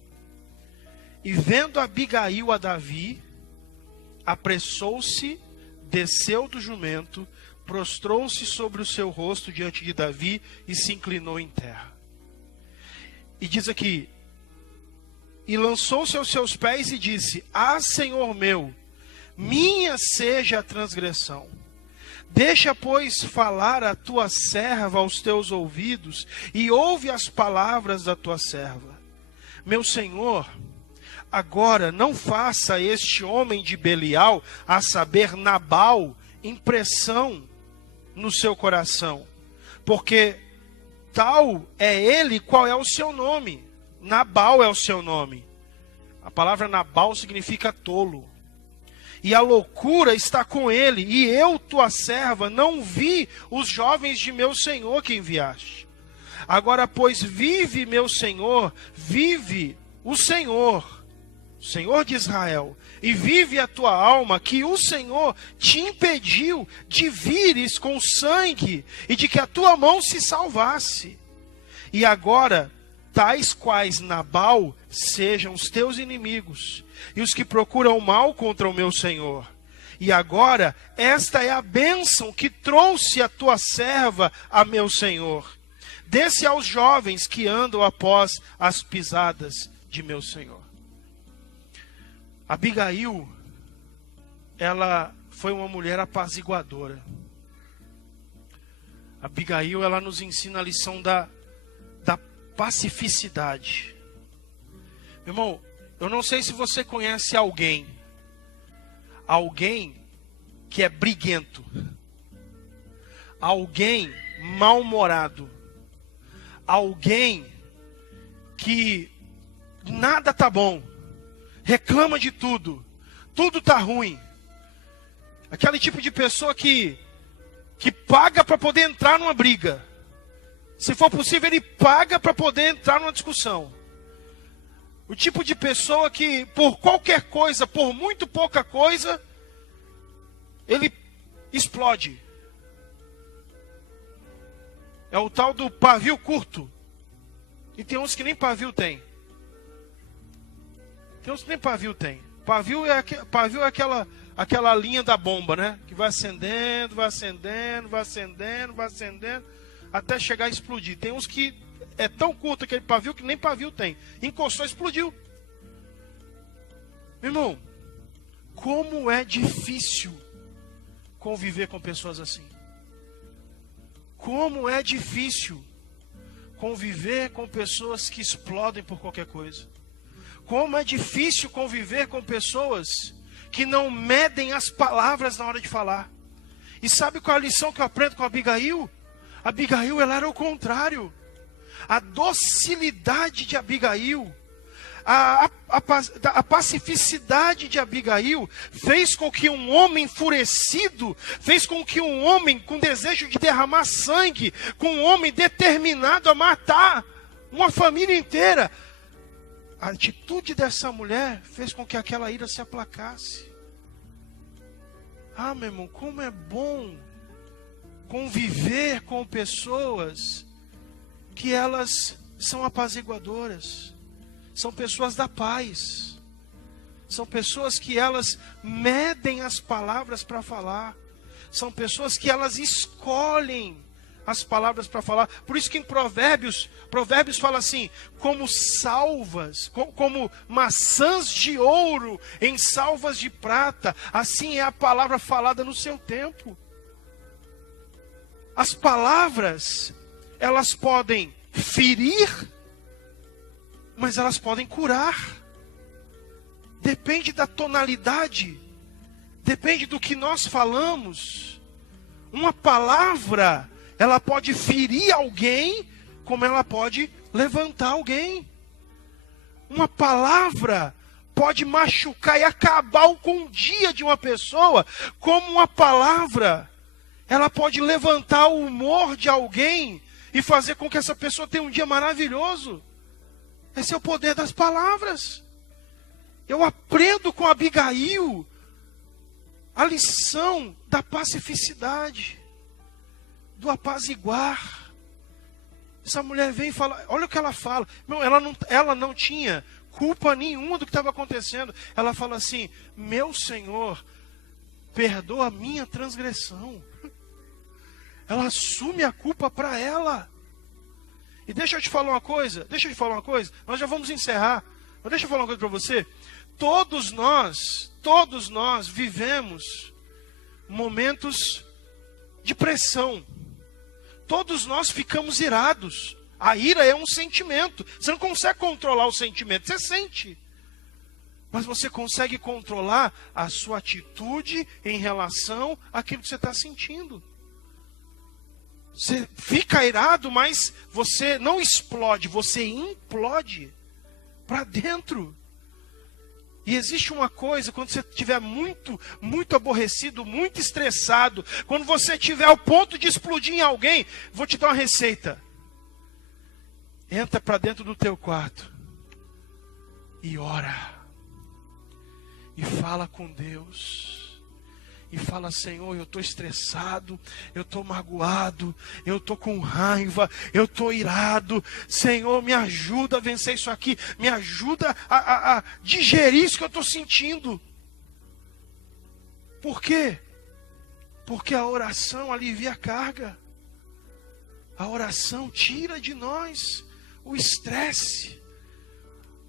E vendo Abigail a Davi, apressou-se, desceu do jumento, prostrou-se sobre o seu rosto diante de Davi e se inclinou em terra. E diz aqui: e lançou-se aos seus pés e disse: ah, Senhor meu, minha seja a transgressão. Deixa, pois, falar a tua serva aos teus ouvidos, e ouve as palavras da tua serva. Meu Senhor, agora não faça este homem de Belial, a saber, Nabal, impressão no seu coração, porque tal é ele qual é o seu nome. Nabal é o seu nome. A palavra Nabal significa tolo. E a loucura está com ele, e eu, tua serva, não vi os jovens de meu senhor que enviaste. Agora, pois, vive meu senhor, vive o Senhor de Israel, e vive a tua alma, que o Senhor te impediu de vires com sangue, e de que a tua mão se salvasse. E agora, tais quais Nabal sejam os teus inimigos, e os que procuram o mal contra o meu Senhor. E agora, esta é a bênção que trouxe a tua serva a meu Senhor. Desce aos jovens que andam após as pisadas de meu Senhor. Abigail, ela foi uma mulher apaziguadora. Abigail, ela nos ensina a lição da pacificidade. Meu irmão, eu não sei se você conhece alguém que é briguento, alguém mal-humorado, alguém que nada tá bom, reclama de tudo, tudo tá ruim. Aquele tipo de pessoa que paga para poder entrar numa briga. Se for possível, ele paga para poder entrar numa discussão. O tipo de pessoa que, por qualquer coisa, por muito pouca coisa, ele explode. É o tal do pavio curto. E tem uns que nem pavio tem. Tem uns que nem pavio tem. Pavio é aquela linha da bomba, né? Que vai acendendo, vai acendendo, vai acendendo, vai acendendo, até chegar a explodir. Tem uns que É tão curto aquele pavio que nem pavio tem. Encostou, explodiu. Meu irmão, como é difícil conviver com pessoas assim. Como é difícil conviver com pessoas que explodem por qualquer coisa. Como é difícil conviver com pessoas que não medem as palavras na hora de falar. E sabe qual é a lição que eu aprendo com a Abigail? Abigail, ela era o contrário. A docilidade de Abigail, a pacificidade de Abigail fez com que um homem enfurecido, fez com que um homem com desejo de derramar sangue, com um homem determinado a matar uma família inteira, a atitude dessa mulher fez com que aquela ira se aplacasse. Ah, meu irmão, como é bom conviver com pessoas que elas são apaziguadoras. São pessoas da paz. São pessoas que elas medem as palavras para falar. São pessoas que elas escolhem as palavras para falar. Por isso que em Provérbios fala assim, como salvas, como maçãs de ouro em salvas de prata, assim é a palavra falada no seu tempo. As palavras, elas podem ferir, mas elas podem curar. Depende da tonalidade, depende do que nós falamos. Uma palavra, ela pode ferir alguém, como ela pode levantar alguém. Uma palavra pode machucar e acabar com o dia de uma pessoa, como uma palavra, ela pode levantar o humor de alguém e fazer com que essa pessoa tenha um dia maravilhoso. Esse é o poder das palavras. Eu aprendo com Abigail a lição da pacificidade, do apaziguar. Essa mulher vem e fala, olha o que ela fala. Não, ela não tinha culpa nenhuma do que estava acontecendo. Ela fala assim, meu Senhor, perdoa a minha transgressão. Ela assume a culpa para ela. E deixa eu te falar uma coisa, nós já vamos encerrar. Mas deixa eu falar uma coisa para você. Todos nós vivemos momentos de pressão. Todos nós ficamos irados. A ira é um sentimento. Você não consegue controlar o sentimento, você sente. Mas você consegue controlar a sua atitude em relação àquilo que você está sentindo. Você fica irado, mas você não explode, você implode para dentro. E existe uma coisa, quando você estiver muito aborrecido, muito estressado, quando você estiver ao ponto de explodir em alguém, vou te dar uma receita. Entra para dentro do teu quarto e ora. E fala com Deus. E fala, Senhor, eu estou estressado, eu estou magoado, eu estou com raiva, eu estou irado. Senhor, me ajuda a vencer isso aqui, me ajuda a digerir isso que eu estou sentindo. Por quê? Porque a oração alivia a carga. A oração tira de nós o estresse.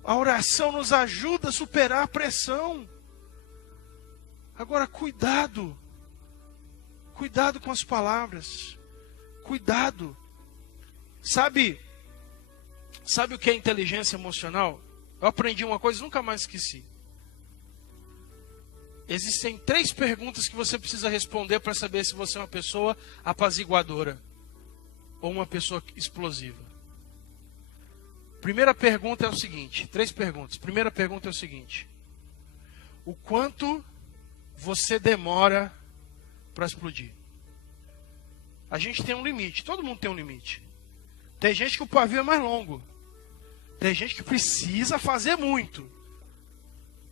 A oração nos ajuda a superar a pressão. Agora, cuidado com as palavras, cuidado. Sabe o que é inteligência emocional? Eu aprendi uma coisa e nunca mais esqueci. Existem 3 perguntas que você precisa responder para saber se você é uma pessoa apaziguadora ou uma pessoa explosiva. Primeira pergunta é o seguinte, 3 perguntas. Primeira pergunta é o seguinte: o quanto você demora para explodir? A gente tem um limite, todo mundo tem um limite. Tem gente que o pavio é mais longo. Tem gente que precisa fazer muito.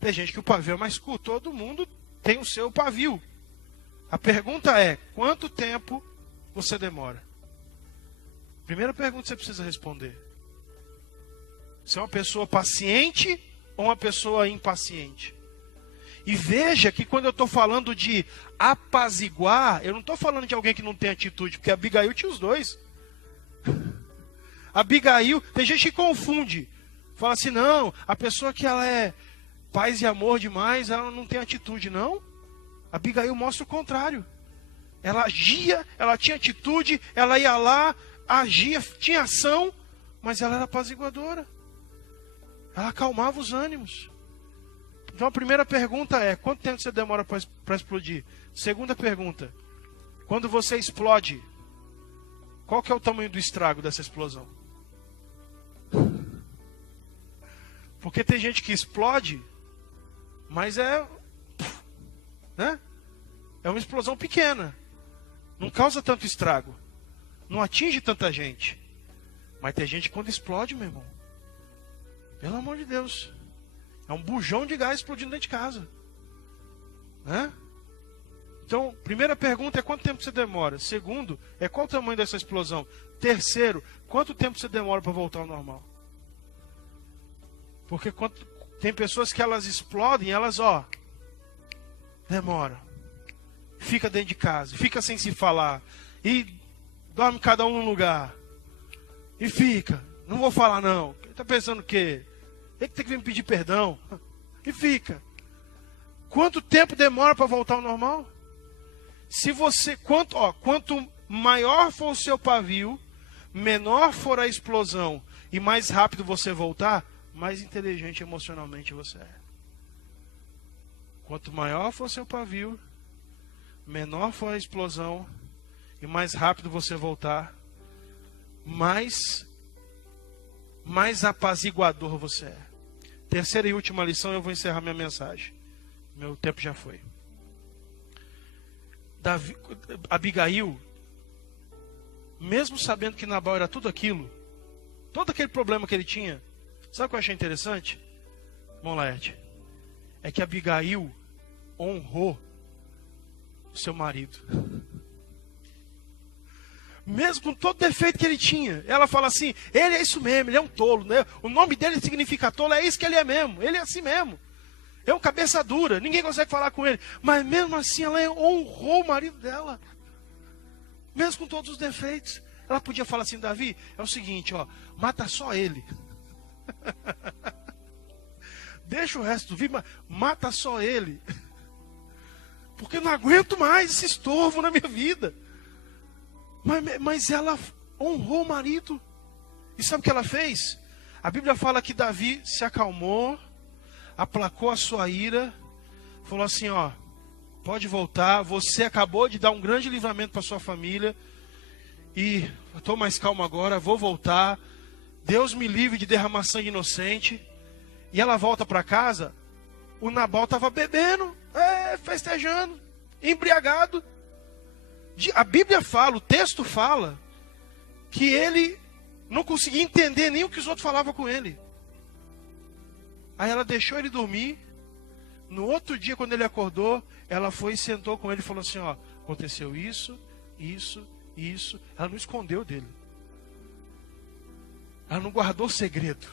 Tem gente que o pavio é mais curto. Todo mundo tem o seu pavio. A pergunta é, quanto tempo você demora? Primeira pergunta que você precisa responder. Você é uma pessoa paciente ou uma pessoa impaciente? E veja que quando eu estou falando de apaziguar, eu não estou falando de alguém que não tem atitude, porque Abigail tinha os dois. Abigail, tem gente que confunde. Fala assim, não, a pessoa que ela é paz e amor demais, ela não tem atitude, não. Abigail mostra o contrário. Ela agia, ela tinha atitude, ela ia lá, agia, tinha ação, mas ela era apaziguadora. Ela acalmava os ânimos. Então a primeira pergunta é, quanto tempo você demora para explodir? Segunda pergunta, quando você explode, qual que é o tamanho do estrago dessa explosão? Porque tem gente que explode, mas né? É uma explosão pequena. Não causa tanto estrago. Não atinge tanta gente. Mas tem gente que quando explode, meu irmão, pelo amor de Deus, é um bujão de gás explodindo dentro de casa. Né? Então, primeira pergunta é quanto tempo você demora. Segundo, é qual o tamanho dessa explosão. Terceiro, quanto tempo você demora para voltar ao normal. Porque tem pessoas que elas explodem, elas, demoram. Fica dentro de casa, fica sem se falar. E dorme cada um num lugar. E fica, não vou falar não. Está pensando o quê? Ele tem que vir me pedir perdão. E fica. Quanto tempo demora para voltar ao normal? Se você, quanto maior for o seu pavio, menor for a explosão e mais rápido você voltar, mais inteligente emocionalmente você é. Quanto maior for o seu pavio, menor for a explosão e mais rápido você voltar, mais apaziguador você é. Terceira e última lição, eu vou encerrar minha mensagem. Meu tempo já foi. Abigail, mesmo sabendo que Nabal era tudo aquilo, todo aquele problema que ele tinha, sabe o que eu achei interessante? Bom, Laerte, é que Abigail honrou o seu marido. Mesmo com todo defeito que ele tinha, ela fala assim, ele é isso mesmo, ele é um tolo, né? O nome dele significa tolo, é isso que ele é mesmo, ele é assim mesmo. É um cabeça dura, ninguém consegue falar com ele. Mas mesmo assim ela honrou o marido dela. Mesmo com todos os defeitos. Ela podia falar assim, Davi, é o seguinte, mata só ele. Deixa o resto vir, mata só ele. Porque eu não aguento mais esse estorvo na minha vida. Mas ela honrou o marido. E sabe o que ela fez? A Bíblia fala que Davi se acalmou, aplacou a sua ira, falou assim, pode voltar, você acabou de dar um grande livramento para sua família, e eu estou mais calmo agora, vou voltar, Deus me livre de derramar sangue inocente. E ela volta para casa, o Nabal estava bebendo, festejando, embriagado. A Bíblia fala, o texto fala, que ele não conseguia entender nem o que os outros falavam com ele. Aí ela deixou ele dormir. No outro dia, quando ele acordou, ela foi e sentou com ele e falou assim, aconteceu isso, isso, isso. Ela não escondeu dele. Ela não guardou segredo.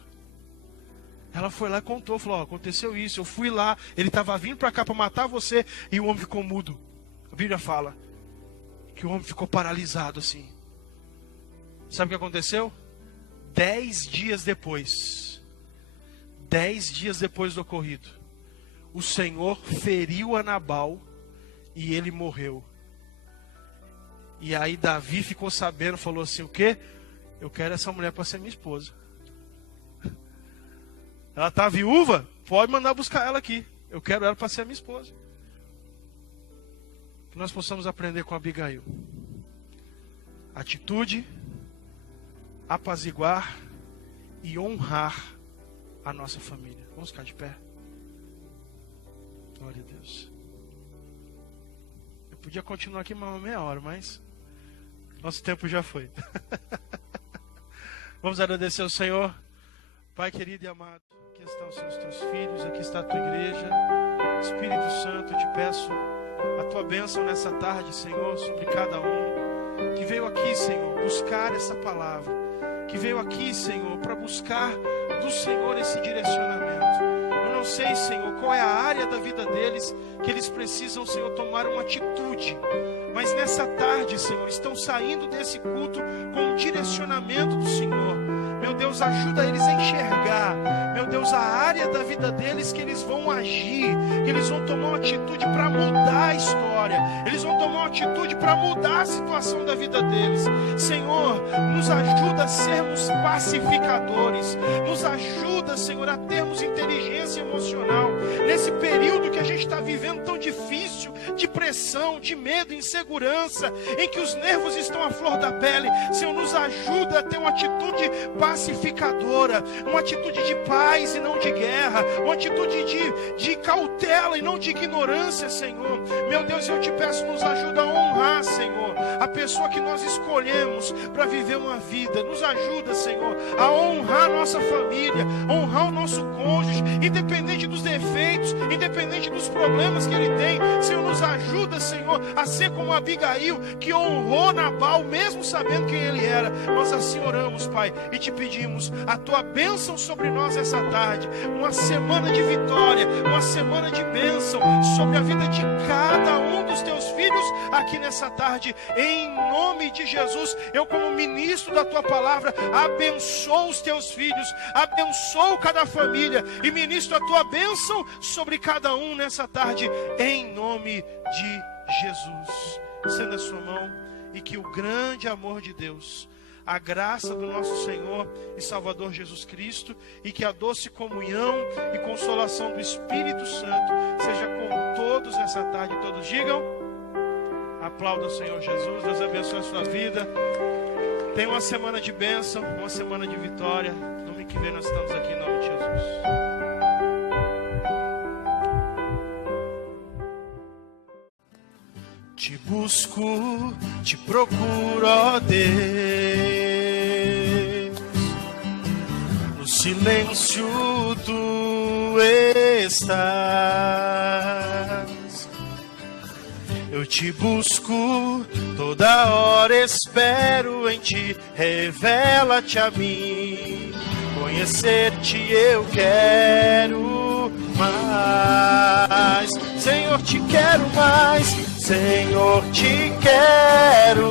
Ela foi lá e contou, falou, aconteceu isso, eu fui lá, ele estava vindo para cá para matar você, e o homem ficou mudo. A Bíblia fala que o homem ficou paralisado assim. Sabe o que aconteceu? 10 dias depois do ocorrido, o Senhor feriu a Nabal e ele morreu. E aí Davi ficou sabendo, falou assim, o quê? Eu quero essa mulher para ser minha esposa. Ela está viúva? Pode mandar buscar ela aqui. Eu quero ela para ser minha esposa. Que nós possamos aprender com Abigail. Atitude, apaziguar e honrar a nossa família. Vamos ficar de pé. Glória a Deus. Eu podia continuar aqui uma meia hora, mas nosso tempo já foi. Vamos agradecer ao Senhor. Pai querido e amado, aqui estão os teus filhos, aqui está a tua igreja. Espírito Santo, eu te peço a tua bênção nessa tarde, Senhor, sobre cada um que veio aqui, Senhor, buscar essa palavra, que veio aqui, Senhor, para buscar do Senhor esse direcionamento. Eu não não sei, Senhor, qual é a área da vida deles que eles precisam, Senhor, tomar uma atitude. Mas nessa tarde, Senhor, estão saindo desse culto com um direcionamento do Senhor. Meu Deus, ajuda eles a enxergar, meu Deus, a área da vida deles que eles vão agir, que eles vão tomar uma atitude para mudar a história, eles vão tomar uma atitude para mudar a situação da vida deles. Senhor, nos ajuda a sermos pacificadores, nos ajuda, Senhor, a termos inteligência emocional, nesse período que a gente está vivendo tão difícil, de pressão, de medo, insegurança, em que os nervos estão à flor da pele. Senhor, nos ajuda a ter uma atitude pacificadora, uma atitude de paz e não de guerra, uma atitude de cautela e não de ignorância, Senhor. Meu Deus, eu te peço, nos ajuda a honrar, Senhor, a pessoa que nós escolhemos para viver uma vida. Nos ajuda, Senhor, a honrar a nossa família, honrar o nosso cônjuge, independente dos defeitos, independente dos problemas que ele tem. Senhor, nos ajuda, Senhor, a ser como Abigail, que honrou Nabal, mesmo sabendo quem ele era. Nós assim oramos, Pai, e te pedimos a tua bênção sobre nós essa tarde, uma semana de vitória, uma semana de bênção sobre a vida de cada um dos teus filhos aqui nessa tarde, em nome de Jesus. Eu, como ministro da tua palavra, abençoo os teus filhos, abençoo cada família e ministro a tua bênção sobre cada um nessa tarde, em nome de Jesus. Estenda a sua mão e que o grande amor de Deus, a graça do nosso Senhor e Salvador Jesus Cristo, e que a doce comunhão e consolação do Espírito Santo seja com todos nessa tarde. Todos digam, aplauda o Senhor Jesus. Deus abençoe a sua vida. Tenha uma semana de bênção, uma semana de vitória. Domingo que vem nós estamos aqui em nome de Jesus. Te busco, te procuro, ó Deus, no silêncio tu estás. Eu te busco, toda hora espero em ti, revela-te a mim, conhecer-te eu quero mais. Senhor, te quero mais, Senhor, te quero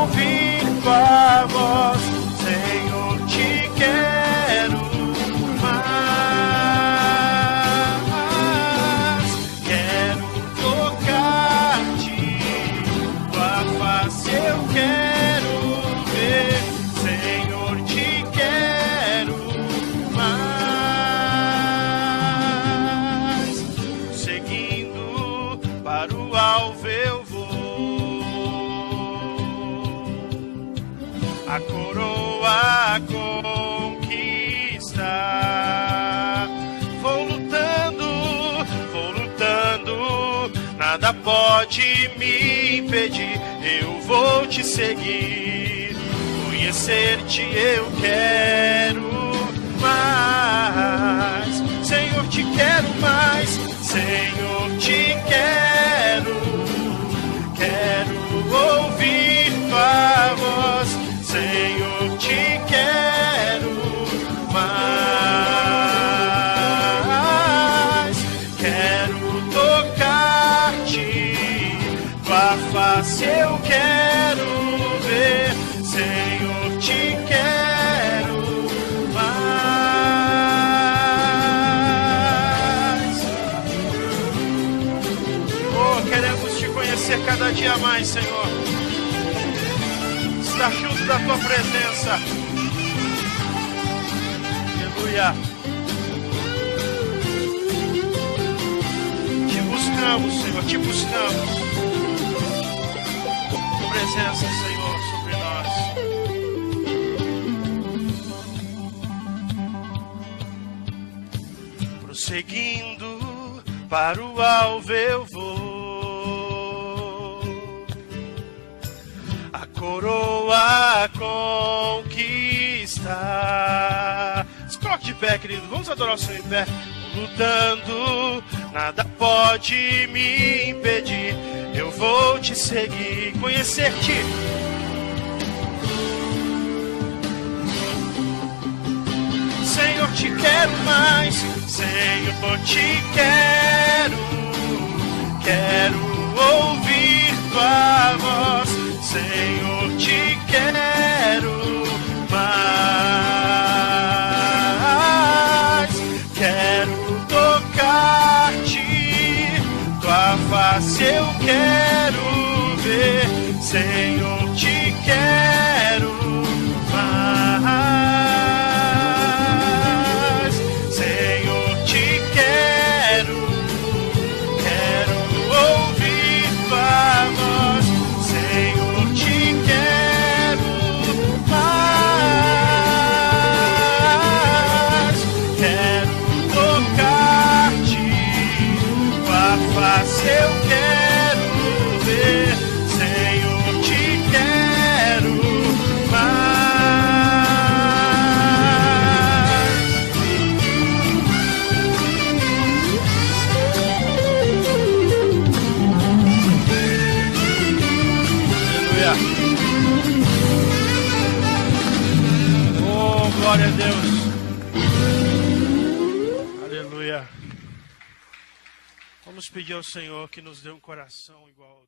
ouvir tua voz. Senhor, te quero mais, quero tocar-te, tua face eu quero ver. Senhor, te quero mais, seguindo para o alvo eu vou, a coroa conquistar. Vou lutando, nada pode me impedir. Eu vou te seguir, conhecer-te eu quero mais. Senhor, te quero mais, Senhor, te quero ouvir tua voz. Senhor, te quero mais, quero tocar-te, tua face eu quero ver. Senhor, te quero mais. Oh, queremos te conhecer cada dia mais, Senhor. Estar junto da tua presença. Aleluia. Te buscamos, Senhor, te buscamos. Presença, Senhor, sobre nós. Prosseguindo para o alvo eu vou, a coroa conquistar. Se coloque de pé, querido, vamos adorar o Senhor em pé. Lutando, nada pode me impedir. Eu vou te seguir, conhecer-te. Senhor, te quero mais, Senhor, te quero. Quero ouvir tua voz, Senhor, te quero mais. Quero tocar-te, tua face eu quero ver, Senhor, te quero mais. Senhor, te quero. Quero ouvir tua voz, Senhor, te quero mais. Quero tocar-te, tua face eu quero ver, Senhor, te quero mais. Aleluia. Oh, glória a Deus. Aleluia. Vamos pedir ao Senhor que nos dê um coração igual ao